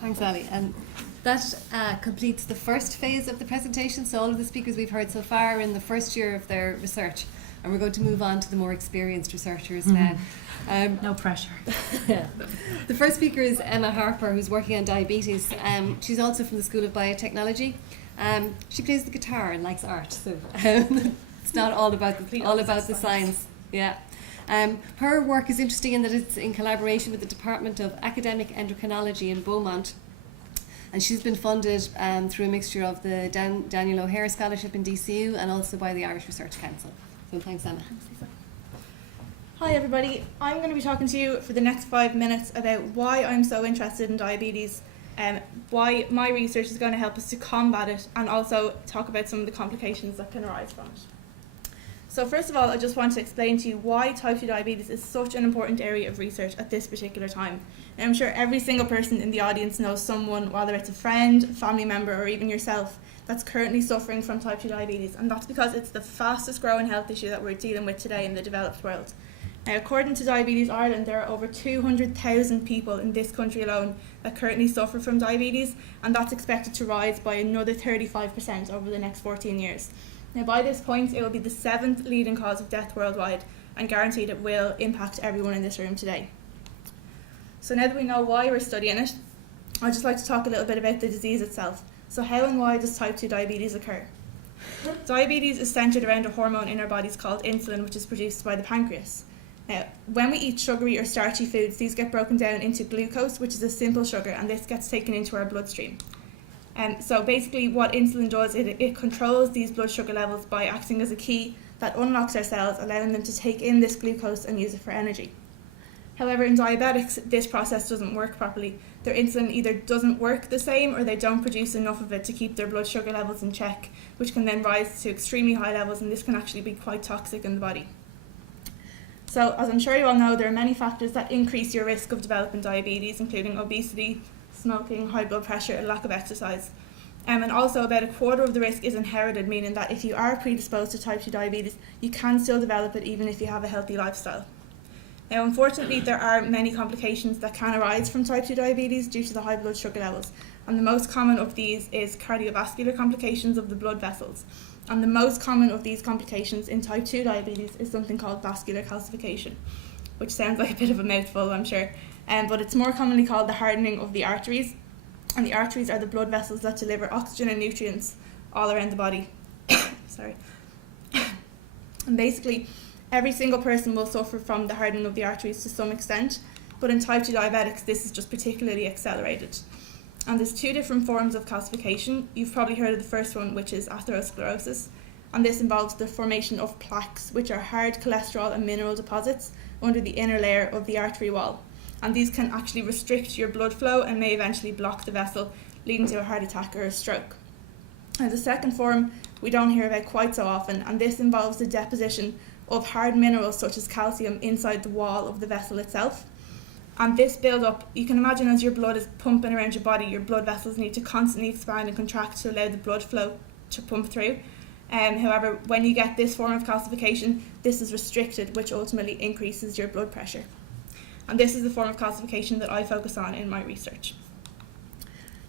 Thanks, Ali. And that completes the first phase of the presentation. So all of the speakers we've heard so far are in the first year of their research. And we're going to move on to the more experienced researchers now. No pressure. The first speaker is Emma Harper, who's working on diabetes. She's also from the School of Biotechnology. She plays the guitar and likes art, so it's not all about the science. Yeah. Her work is interesting in that it's in collaboration with the Department of Academic Endocrinology in Beaumont, and she's been funded through a mixture of the Daniel O'Hare Scholarship in DCU and also by the Irish Research Council. So thanks, Emma. Hi everybody, I'm going to be talking to you for the next 5 minutes about why I'm so interested in diabetes, why my research is going to help us to combat it, and also talk about some of the complications that can arise from it. So first of all, I just want to explain to you why type 2 diabetes is such an important area of research at this particular time. And I'm sure every single person in the audience knows someone, whether it's a friend, family member, or even yourself, that's currently suffering from type 2 diabetes, and that's because it's the fastest growing health issue that we're dealing with today in the developed world. Now, according to Diabetes Ireland, there are over 200,000 people in this country alone that currently suffer from diabetes, and that's expected to rise by another 35% over the next 14 years. Now, by this point, it will be the 7th leading cause of death worldwide, and guaranteed it will impact everyone in this room today. So now that we know why we're studying it, I'd just like to talk a little bit about the disease itself. So how and why does type 2 diabetes occur? Diabetes is centred around a hormone in our bodies called insulin, which is produced by the pancreas. Now, when we eat sugary or starchy foods, these get broken down into glucose, which is a simple sugar, and this gets taken into our bloodstream. So basically what insulin does, it controls these blood sugar levels by acting as a key that unlocks our cells, allowing them to take in this glucose and use it for energy. However, in diabetics, this process doesn't work properly. Their insulin either doesn't work the same, or they don't produce enough of it to keep their blood sugar levels in check, which can then rise to extremely high levels, and this can actually be quite toxic in the body. So, as I'm sure you all know, there are many factors that increase your risk of developing diabetes, including obesity, smoking, high blood pressure, and lack of exercise. And also about a quarter of the risk is inherited, meaning that if you are predisposed to type 2 diabetes, you can still develop it even if you have a healthy lifestyle. Now, unfortunately, there are many complications that can arise from type 2 diabetes due to the high blood sugar levels, and the most common of these is cardiovascular complications of the blood vessels. And the most common of these complications in type 2 diabetes is something called vascular calcification, which sounds like a bit of a mouthful, I'm sure, but it's more commonly called the hardening of the arteries, and the arteries are the blood vessels that deliver oxygen and nutrients all around the body. Sorry. And basically, every single person will suffer from the hardening of the arteries to some extent, but in type 2 diabetics, this is just particularly accelerated. And there's 2 different forms of calcification. You've probably heard of the first one, which is atherosclerosis, and this involves the formation of plaques, which are hard cholesterol and mineral deposits under the inner layer of the artery wall. And these can actually restrict your blood flow and may eventually block the vessel, leading to a heart attack or a stroke. And the second form we don't hear about quite so often, and this involves the deposition of hard minerals such as calcium inside the wall of the vessel itself. And this build-up, you can imagine as your blood is pumping around your body, your blood vessels need to constantly expand and contract to allow the blood flow to pump through. However, when you get this form of calcification, this is restricted, which ultimately increases your blood pressure. And this is the form of calcification that I focus on in my research.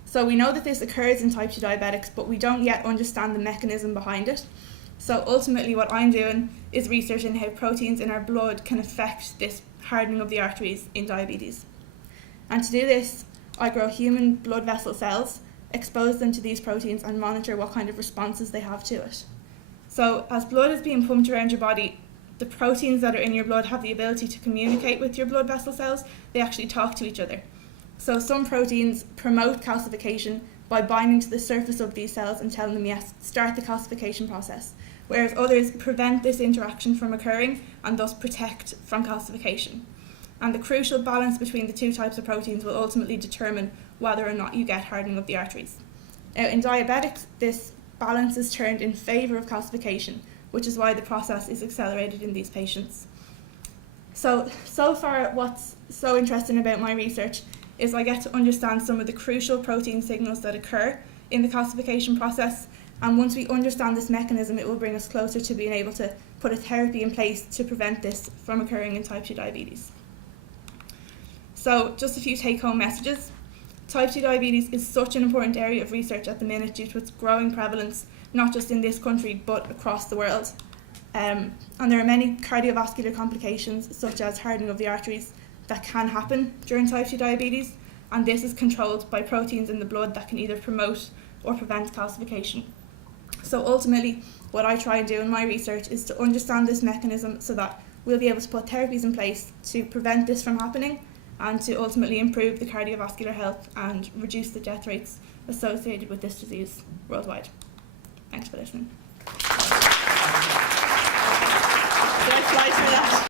So we know that this occurs in type 2 diabetics, but we don't yet understand the mechanism behind it. So ultimately what I'm doing is researching how proteins in our blood can affect this hardening of the arteries in diabetes. And to do this, I grow human blood vessel cells, expose them to these proteins, and monitor what kind of responses they have to it. So as blood is being pumped around your body, the proteins that are in your blood have the ability to communicate with your blood vessel cells. They actually talk to each other. So some proteins promote calcification by binding to the surface of these cells and telling them, yes, start the calcification process, whereas others prevent this interaction from occurring and thus protect from calcification. And the crucial balance between the 2 types of proteins will ultimately determine whether or not you get hardening of the arteries. Now, in diabetics, this balance is turned in favour of calcification, which is why the process is accelerated in these patients. So far what's so interesting about my research is I get to understand some of the crucial protein signals that occur in the calcification process, and once we understand this mechanism, it will bring us closer to being able to put a therapy in place to prevent this from occurring in type 2 diabetes. So just a few take-home messages. Type 2 diabetes is such an important area of research at the minute due to its growing prevalence, not just in this country but across the world. And there are many cardiovascular complications such as hardening of the arteries that can happen during type 2 diabetes, and this is controlled by proteins in the blood that can either promote or prevent calcification. So ultimately, what I try and do in my research is to understand this mechanism so that we'll be able to put therapies in place to prevent this from happening and to ultimately improve the cardiovascular health and reduce the death rates associated with this disease worldwide. Thanks for listening. Did I fly through that?